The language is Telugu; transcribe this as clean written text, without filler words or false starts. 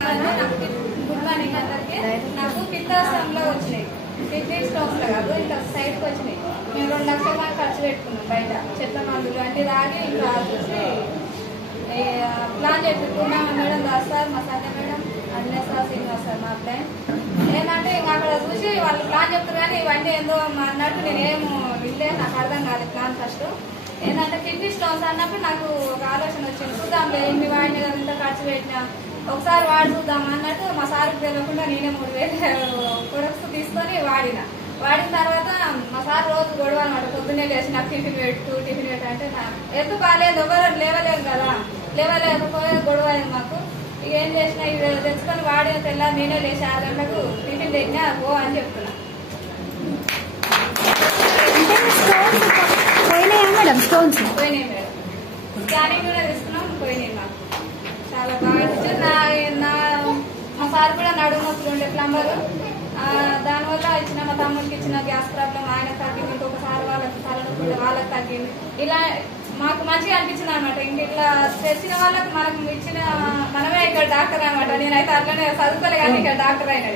గుడ్ మార్నింగ్ అందరికి. నాకు పిత్తాశయంలో వచ్చినాయి, కిడ్నీ స్టోన్స్ లో కాదు ఇంకా సైడ్కి వచ్చినాయి. మేము 2 లక్షల దాకా ఖర్చు పెట్టుకున్నాం బయట చెట్ల మందులు అన్ని తాగి ఇంకా చూసి ప్లాన్ చేసుకున్నాం. మేడం దాస్ సార్, మా సంజయ్ మేడం, అన్నే సార్, శ్రీనివాస్ సార్ మా ప్లాన్ ఏంటంటే ఇంకా అక్కడ చూసి వాళ్ళు ప్లాన్ చెప్తారు కానీ ఇవన్నీ ఏందో అన్నట్టు నేనేమో వినలేదు, నాకు అర్థం కాలేదు ప్లాన్. ఫస్ట్ ఏంటంటే కిడ్నీ స్టోన్స్ అన్నప్పుడు నాకు ఒక ఆలోచన వచ్చింది, చూద్దాం ఎన్ని వాడిని కదా ఇంత ఖర్చు పెట్టినా ఒకసారి వాడి చూద్దాం అన్నట్టు మా సార్కి తెలియకుండా నేనే 3000 ప్రొడక్ట్స్ తీసుకొని వాడిన తర్వాత మా సార్ రోజు గొడవ అనమాట. పొద్దున్నే లేచి నాకు టిఫిన్ పెట్టు అంటే ఎత్తు బాగాలేదు, ఎవరు లేవలేదు కదా, లేవలేకపోయే గొడవ అయింది మాకు. ఇక ఏం చేసినా ఇది తెచ్చుకొని వాడిన తెల్లా నేనే లేచి 6 గంటలకు టిఫిన్ తెచ్చినా పో అని చెప్తున్నా. పోయినాయి మేడం, స్కానింగ్ కూడా తీసుకున్నాం, పోయినాయి మాకు. చాలా బాగా అనిపించింది. మా సార్ కూడా నడుము నొప్పులు ఉండే ప్లంబర్, దానివల్ల ఇచ్చిన మా తమ్ముడికి ఇచ్చిన గ్యాస్ ప్రాబ్లం ఆయనకు తగ్గింది, ఇంకొకసారి వాళ్ళకి తలనొప్పి వాళ్ళకి తగ్గింది. ఇలా మాకు మంచిగా అనిపించింది అనమాట. ఇంక ఇట్లా తెచ్చిన వాళ్ళకి మనకు ఇచ్చిన మనమే ఇక్కడ డాక్టర్ అనమాట. నేనైతే అట్లనే చదువుకోలే కానీ ఇక్కడ డాక్టర్ అయినా.